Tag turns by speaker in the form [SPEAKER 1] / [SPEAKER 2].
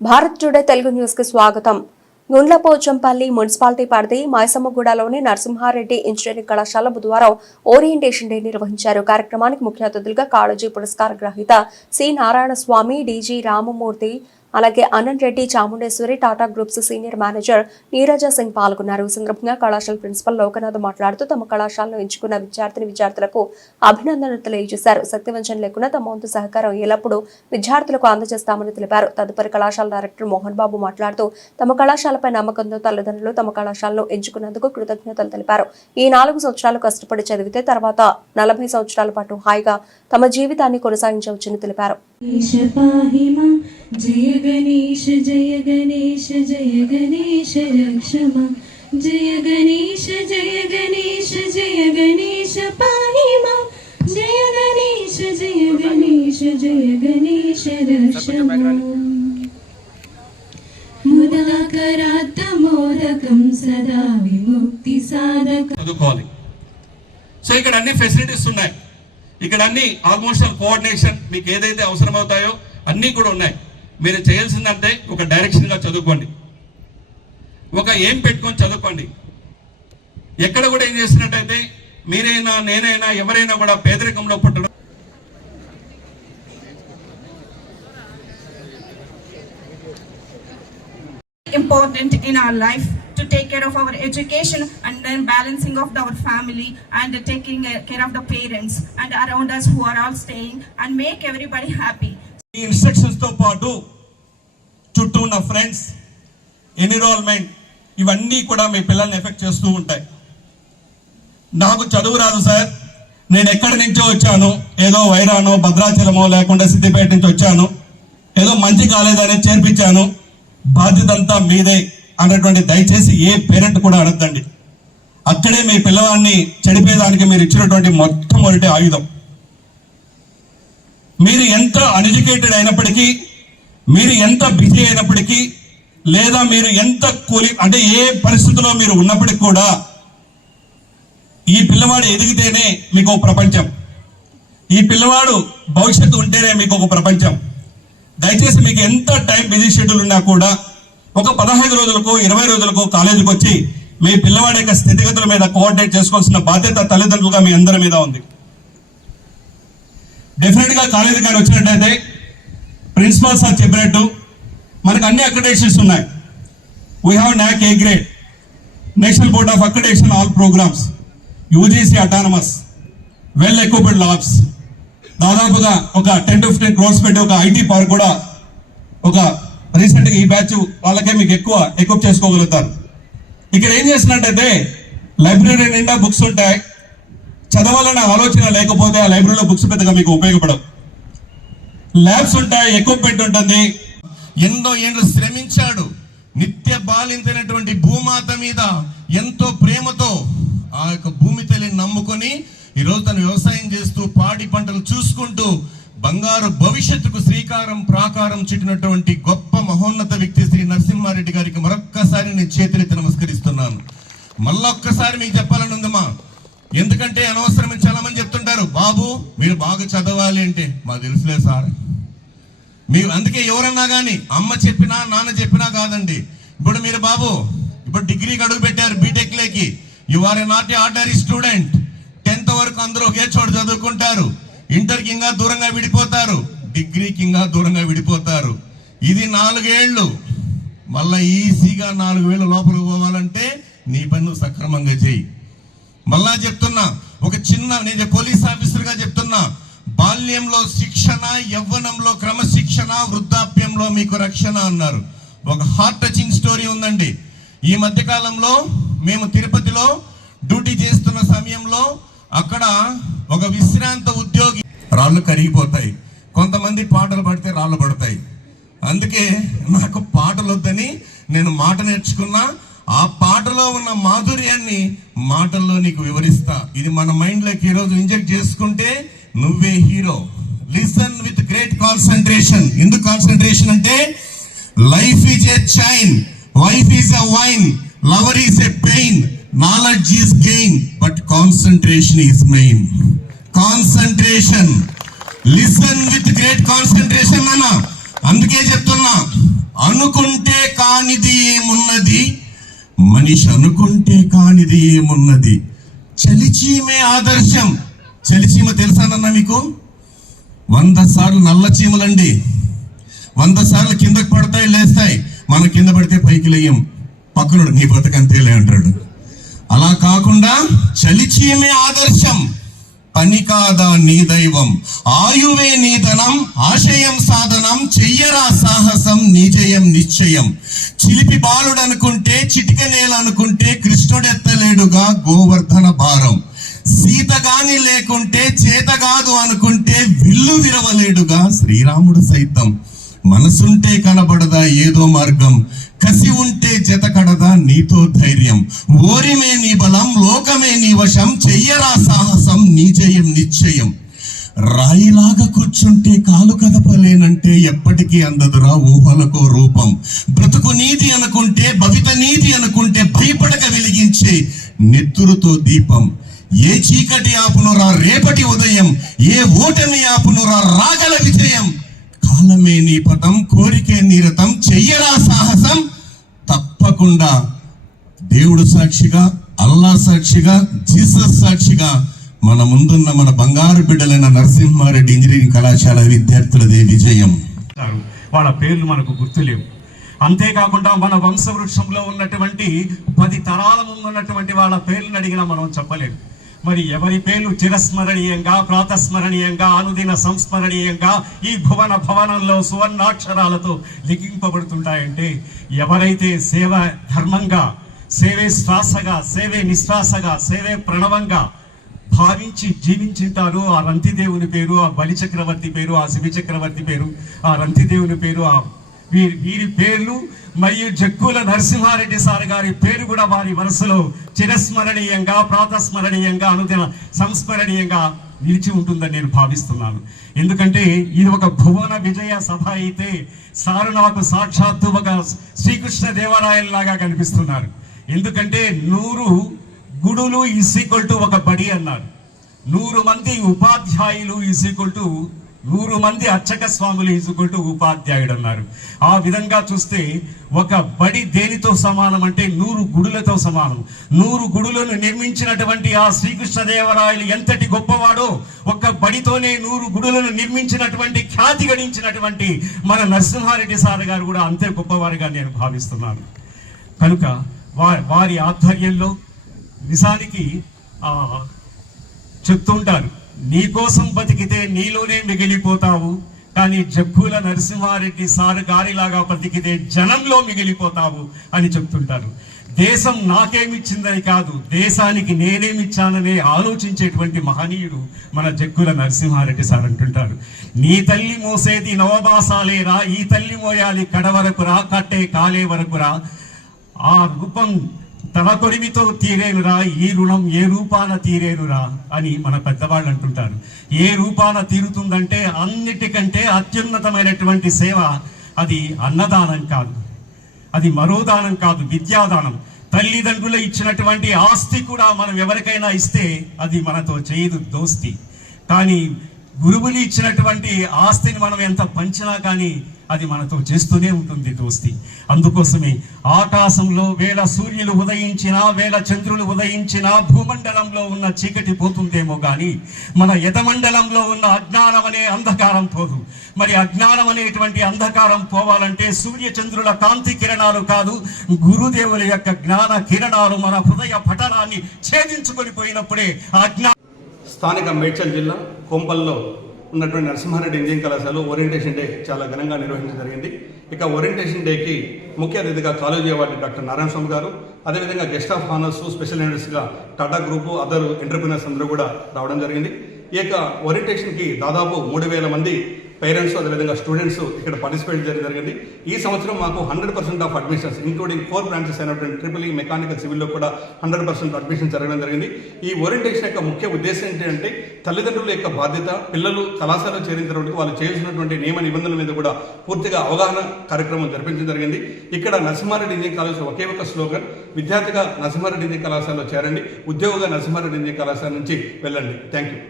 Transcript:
[SPEAKER 1] భారత్ జుడే తెలుగు న్యూస్కి స్వాగతం. గుండ్లపోచంపల్లి మున్సిపాలిటీ పరిధి మైసమ్మగూడలోని నరసింహారెడ్డి ఇంజనీరింగ్ కళాశాల బుధవారం ఓరియంటేషన్ డే నిర్వహించారు. కార్యక్రమానికి ముఖ్య అతిథులుగా కాళోజీ పురస్కార గ్రహీత సి. నారాయణ స్వామి డీజీ రామమూర్తి అలాగే Anant Reddy Chamundeshwari Tata groups senior manager Neeraja Singh పాల్గొన్నారు. ఈ సందర్భంగా కళాశాల ప్రిన్సిపల్ లోకనాథ్ మాట్లాడుతూ తమ కళాశాలను ఎంచుకున్న విద్యార్థిని విద్యార్థులకు అభినందనలు తెలియజేశారు. శక్తివంచన లేకుండా తమ వంతు సహకారం ఎల్లప్పుడూ విద్యార్థులకు అందజేస్తామని తెలిపారు. తదుపరి కళాశాల డైరెక్టర్ మోహన్ బాబు మాట్లాడుతూ తమ కళాశాలపై నమ్మకంతో తల్లిదండ్రులు తమ కళాశాలను ఎంచుకున్నందుకు కృతజ్ఞతలు తెలిపారు. ఈ నాలుగు సంవత్సరాలు కష్టపడి చదివితే తర్వాత నలభై సంవత్సరాల పాటు హాయిగా తమ జీవితాన్ని కొనసాగించవచ్చని తెలిపారు.
[SPEAKER 2] జయ గణేశ జయ గణేశ జయ గణేశ రక్షమ జయ గణేశ జయ గణేశ జయ గణేశ పాయమ జయ గణేశ జయ గణేశ జయ గణేశ
[SPEAKER 3] రక్షమ సో ఇక్కడ అన్ని ఫెసిలిటీస్ ఉన్నాయి. ఇక్కడ అన్ని ఆల్మోస్ట్ కోఆర్డినేషన్ మీకు ఏదైతే అవసరమవుతాయో అన్ని కూడా ఉన్నాయి. మీరు చేయాల్సిందంటే ఒక డైరెక్షన్గా చదువుకోండి ఒక ఏం పెట్టుకొని చదువుకోండి ఎక్కడ కూడా ఏం చేసినట్టయితే మీరైనా నేనైనా ఎవరైనా కూడా పేదరికంలో పుట్టడం
[SPEAKER 4] important in our life to take care of our education and then balancing of our family and taking uh, care of the parents and around us who are all staying and make everybody happy.
[SPEAKER 3] ఈ ఇన్స్ట్రక్షన్స్తో పాటు చుట్టూ ఉన్న friends environment ఇవన్నీ కూడా మీ పిల్లల్ని effect చేస్తూ ఉంటాయి. నాకు చదువు రాదు సార్ నేను ఎక్కడి నుంచో వచ్చాను. ఏదో వైరానో భద్రాచలమో లేకుండా సిద్దిపేట నుంచి వచ్చాను. ఏదో మంచి కాలేదని చేర్పించాను. బాధ్యత అంతా మీదే అన్నటువంటి దయచేసి ఏ పేరెంట్ కూడా అనద్దండి. అక్కడే మీ పిల్లవాడిని చెడిపేదానికి మీరు ఇచ్చినటువంటి మొట్టమొదటి ఆయుధం. మీరు ఎంత అన్ఎడ్యుకేటెడ్ అయినప్పటికీ మీరు ఎంత బిజీ అయినప్పటికీ లేదా మీరు ఎంత కూలి అంటే ఏ పరిస్థితిలో మీరు ఉన్నప్పటికీ కూడా ఈ పిల్లవాడు ఎదిగితేనే మీకు ఒక ప్రపంచం. ఈ పిల్లవాడు భవిష్యత్తు ఉంటేనే మీకు ఒక ప్రపంచం. దయచేసి మీకు ఎంత టైం బిజీ షెడ్యూల్ ఉన్నా కూడా ఒక పదహైదు రోజులకు ఇరవై రోజులకు కాలేజీకి వచ్చి మీ పిల్లవాడి యొక్క స్థితిగతుల మీద కోఆర్డినేట్ చేసుకోవాల్సిన బాధ్యత తల్లిదండ్రులుగా మీ అందరి మీద ఉంది. డెఫినెట్గా కాలేజీ కానీ వచ్చినట్టయితే ప్రిన్సిపల్ సార్ చెప్పినట్టు మనకు అన్ని అక్రిడేషన్స్ ఉన్నాయి. We have NAAC A grade national board of accreditation all programmes UGC autonomous well equipped labs దాదాపుగా ఒక టెన్ టు ఫిఫ్టీన్ క్రోర్స్ పెట్టి ఒక ఐటీ పార్క్ కూడా ఒక రీసెంట్గా ఈ బ్యాచ్ వాళ్ళకే మీకు ఎక్కువ ఎక్విప్ చేసుకోగలుగుతారు. ఇక్కడ ఏం చేసినట్టయితే లైబ్రరీ నిండా బుక్స్ ఉంటాయి. చదవాలనే ఆలోచన లేకపోతే ఆ లైబ్రరీలో బుక్స్ పెద్దగా మీకు ఉపయోగపడవు. ల్యాబ్స్ ఉంటాయి ఎక్విప్మెంట్ ఉంటుంది.
[SPEAKER 5] ఎన్నో ఏండ్లు శ్రమించాడు. నిత్య బాలింతైనటువంటి భూమాత మీద ఎంతో ప్రేమతో ఆ యొక్క భూమి తల్లిని నమ్ముకొని ఈరోజు తను వ్యవసాయం చేస్తూ పాడి పంటలు చూసుకుంటూ బంగారు భవిష్యత్తుకు శ్రీకారం ప్రాకారం చుట్టినటువంటి గొప్ప మహోన్నత వ్యక్తి శ్రీ నరసింహారెడ్డి గారికి మరొక్కసారి నేను చేతులెత్తి నమస్కరిస్తున్నాను. మళ్ళొక్కసారి మీకు చెప్పాలని ఉందమ్మా ఎందుకంటే అనవసరమని చాలా మంది చెప్తుంటారు బాబు మీరు బాగా చదవాలి అంటే మాకు తెలుసులే సార్. మీరు అందుకే ఎవరన్నా కానీ అమ్మ చెప్పినా నాన్న చెప్పినా కాదండి. ఇప్పుడు మీరు బాబు ఇప్పుడు డిగ్రీకి అడుగు పెట్టారు బీటెక్ లేకి. You are not a ordinary student tenth వరకు అందరూ ఒకే చోట చదువుకుంటారు. ఇంటర్కి ఇంకా దూరంగా విడిపోతారు. డిగ్రీకి ఇంకా దూరంగా విడిపోతారు. ఇది నాలుగేళ్ళు. మళ్ళీ ఈజీగా నాలుగు వేల లోపలికి పోవాలంటే నీ పని సక్రమంగా చేయి. మళ్ళా చెప్తున్నా ఒక చిన్న నేను పోలీస్ ఆఫీసర్గా చెప్తున్నా బాల్యంలో శిక్షణ యవ్వనంలో క్రమశిక్షణ వృద్ధాప్యంలో మీకు రక్షణ అన్నారు. ఒక హార్ట్ టచింగ్ స్టోరీ ఉందండి. ఈ మధ్యకాలంలో మేము తిరుపతిలో డ్యూటీ చేస్తున్న సమయంలో అక్కడ ఒక విశ్రాంత ఉద్యోగి రాళ్ళు కరిగిపోతాయి. కొంతమంది పాటలు పడితే రాళ్ళు పడతాయి. అందుకే నాకు పాటలు వద్దని నేను మాట నేర్చుకున్నా ఆ పాటలో ఉన్న మాధుర్యాన్ని మాటల్లో నీకు వివరిస్తా. ఇది మన మైండ్లోకి ఈరోజు ఇంజెక్ట్ చేసుకుంటే నువ్వే hero. Listen with great concentration ఎందుకు కాన్సన్ట్రేషన్ అంటే life is a chain wife is a wine lover is a pain knowledge is gain but concentration is main concentration listen with great concentration అన్న అందుకే చెప్తున్నా అనుకుంటే కానిది ఏమున్నది? మనిషి అనుకుంటే కానిది ఏమున్నది? చలిచీమే ఆదర్శం. చలిచీమ తెలుసానన్నా మీకు? వంద సార్లు నల్ల చీమలండి. వంద సార్లు కిందకు పడతాయి లేస్తాయి. మనం కింద పడితే పైకి లేయం. పక్కనుడు నీ బతకంతేలే అంటాడు. అలా కాకుండా చలిచీమే ఆదర్శం. పని కాదా నీ దైవం? ఆయువే నీ ధనం ఆశయం సాధనం చెయ్యరా సాహసం నిజయం నిశ్చయం. చిలిపి బాలుడు అనుకుంటే చిటిక నేల అనుకుంటే కృష్ణుడెత్తలేడుగా గోవర్ధన భారం. సీతగాని లేకుంటే చేతగాదు అనుకుంటే విల్లు విరవలేడుగా శ్రీరాముడు సైతం. మనసుంటే కనబడదా ఏదో మార్గం? కసి ఉంటే జత కడదా నీతో ధైర్యం? ఓరిమే నీ బలం లోకమే నీ వశం చెయ్యరా సాహసం నీ జయం నిశ్చయం. రాయిలాగా కూర్చుంటే కాలు కదపలేనంటే ఎప్పటికీ అందదురా ఊహలకో రూపం. బ్రతుకు నీతి అనుకుంటే భవిత నీతి అనుకుంటే భయపడక వెలిగించే నెత్తురుతో దీపం. ఏ చీకటి ఆపునురా రేపటి ఉదయం ఏ ఓటమి ఆపునురా రాగల విజయం. కాలమే నీ పటం కోరికే నీరతం చెయ్యరా సాహసం? తప్పకుండా దేవుడు సాక్షిగా అల్లా సాక్షిగా జీసస్ సాక్షిగా మన ముందున్న మన బంగారు బిడ్డలైన నరసింహారెడ్డి ఇంజనీరింగ్ కళాశాల విద్యార్థులదే విజయం.
[SPEAKER 6] వాళ్ళ పేర్లు మనకు గుర్తులేవు. అంతేకాకుండా మన వంశవృక్షంలో ఉన్నటువంటి పది తరాల ముందు ఉన్నటువంటి వాళ్ళ పేర్లను అడిగినా మనం చెప్పలేము. మరి ఎవరి పేర్లు చిరస్మరణీయంగా ప్రాతస్మరణీయంగా అనుదిన సంస్మరణీయంగా ఈ భువన భవనంలో సువర్ణాక్షరాలతో లిఖింపబడుతుంటాయంటే ఎవరైతే సేవ ధర్మంగా సేవే శ్వాసగా సేవే నిశ్వాసగా సేవే ప్రణవంగా భావించి జీవించింటారు. ఆ రంతిదేవుని పేరు ఆ బలిచక్రవర్తి పేరు ఆ శివి చక్రవర్తి పేరు ఆ రంతిదేవుని పేరు ఆ వీరి వీరి పేర్లు మరియు జక్కుల నరసింహారెడ్డి సార్ గారి పేరు కూడా వారి వరుసలో చిరస్మరణీయంగా ప్రాతస్మరణీయంగా అనుదిన సంస్మరణీయంగా నిలిచి ఉంటుందని నేను భావిస్తున్నాను. ఎందుకంటే ఇది ఒక భువన విజయ సభ అయితే సారు నాకు సాక్షాత్తు ఒక శ్రీకృష్ణ దేవరాయల్లాగా కనిపిస్తున్నారు. ఎందుకంటే నూరు గుడులు ఈక్వల్ టు ఒక బడి అన్నారు నూరు మంది ఉపాధ్యాయులు ఈక్వల్ టు నూరు మంది అర్చక స్వాములు ఈక్వల్ టు ఉపాధ్యాయుడు అన్నారు. ఆ విధంగా చూస్తే ఒక బడి దేనితో సమానం అంటే నూరు గుడులతో సమానం. నూరు గుడులను నిర్మించినటువంటి ఆ శ్రీకృష్ణదేవరాయలు ఎంతటి గొప్పవాడో ఒక్క బడితోనే నూరు గుడులను నిర్మించినటువంటి ఖ్యాతి గడించినటువంటి మన నరసింహారెడ్డి సార్ గారు కూడా అంతే గొప్పవారుగా నేను భావిస్తున్నాను. కనుక వారి ఆధ్వర్యంలో నిజానికి చెప్తుంటారు నీకోసం బతికితే నీలోనే మిగిలిపోతావు కానీ జగ్గుల నరసింహారెడ్డి సార్ గారిలాగా బతికితే జనంలో మిగిలిపోతావు అని చెప్తుంటారు. దేశం నాకేమిచ్చిందని కాదు దేశానికి నేనేమిచ్చాననే ఆలోచించేటువంటి మహనీయుడు మన జగ్గుల నరసింహారెడ్డి సార్ అంటుంటారు. నీ తల్లి మోసేది నవబాసాలేరా ఈ తల్లి మోయాలి కడ వరకురా కట్టే కాలే వరకురా ఆ రూపం తన కొడిమితో తీరేనురా ఈ రుణం ఏ రూపాన తీరేనురా అని మన పెద్దవాళ్ళు అంటుంటారు. ఏ రూపాన తీరుతుందంటే అన్నిటికంటే అత్యున్నతమైనటువంటి సేవ అది అన్నదానం కాదు. అది మరో దానం కాదు విద్యాదానం. తల్లిదండ్రులు ఇచ్చినటువంటి ఆస్తి కూడా మనం ఎవరికైనా ఇస్తే అది మనతో చేయదు దోస్తి. కానీ గురువులు ఇచ్చినటువంటి ఆస్తిని మనం ఎంత పంచినా కానీ అది మనతో చేస్తూనే ఉంటుంది దోస్తి. అందుకోసమే ఆకాశంలో వేల సూర్యులు ఉదయించినా వేల చంద్రులు ఉదయించినా భూమండలంలో ఉన్న చీకటి పోతుందేమో కానీ మన యథమండలంలో ఉన్న అజ్ఞానం అనే అంధకారం పోదు. మరి అజ్ఞానం అనేటువంటి అంధకారం పోవాలంటే సూర్య చంద్రుల కాంతి కిరణాలు కాదు గురుదేవుల యొక్క జ్ఞాన కిరణాలు మన హృదయ పఠనాన్ని ఛేదించుకొని పోయినప్పుడే ఆ అజ్ఞా
[SPEAKER 7] స్థానిక మేడ్చల్ జిల్లా కొంపల్లో ఉన్నటువంటి నరసింహారెడ్డి ఇంజనీరింగ్ కళాశాలలో ఓరియంటేషన్ డే చాలా ఘనంగా నిర్వహించడం జరిగింది. ఇక ఓరియంటేషన్ డేకి ముఖ్య అతిథిగా college award doctor Narayana Swamy garu అదేవిధంగా గెస్ట్ ఆఫ్ హానర్స్ స్పెషల్ ఇండస్ట్రీగా టాటా గ్రూపు అదర్ ఎంటర్ప్రినర్స్ అందరూ కూడా రావడం జరిగింది. ఈ యొక్క ఓరియంటేషన్కి దాదాపు మూడు వేల మంది పేరెంట్స్ అదేవిధంగా స్టూడెంట్స్ ఇక్కడ పార్టిసిపేట్ చేయడం జరిగింది. ఈ సంవత్సరం మాకు hundred percent of admissions including four branches అయినటువంటి ట్రిపుల్ ఈ మెకానికల్ సివిల్లో కూడా హండ్రెడ్ పర్సెంట్ అడ్మిషన్ జరగడం జరిగింది. ఈ ఓరియంటేషన్ యొక్క ముఖ్య ఉద్దేశం ఏంటంటే తల్లిదండ్రుల యొక్క బాధ్యత పిల్లలు కళాశాలలో చేరిన తర్వాత వాళ్ళు చేయాల్సినటువంటి నియమ నిబంధనల మీద కూడా పూర్తిగా అవగాహన కార్యక్రమం జరిపించడం జరిగింది. ఇక్కడ నరసింహారెడ్డి ఇంజనీరింగ్ కళాశాల ఒకే ఒక స్లోగన్ విద్యార్థిగా నరసింహారెడ్డి ఇంజనీరింగ్ కళాశాలలో చేరండి ఉద్యోగంగా నరసింహారెడ్డి ఇంజనీరింగ్ కళాశాల నుంచి వెళ్ళండి. Thank you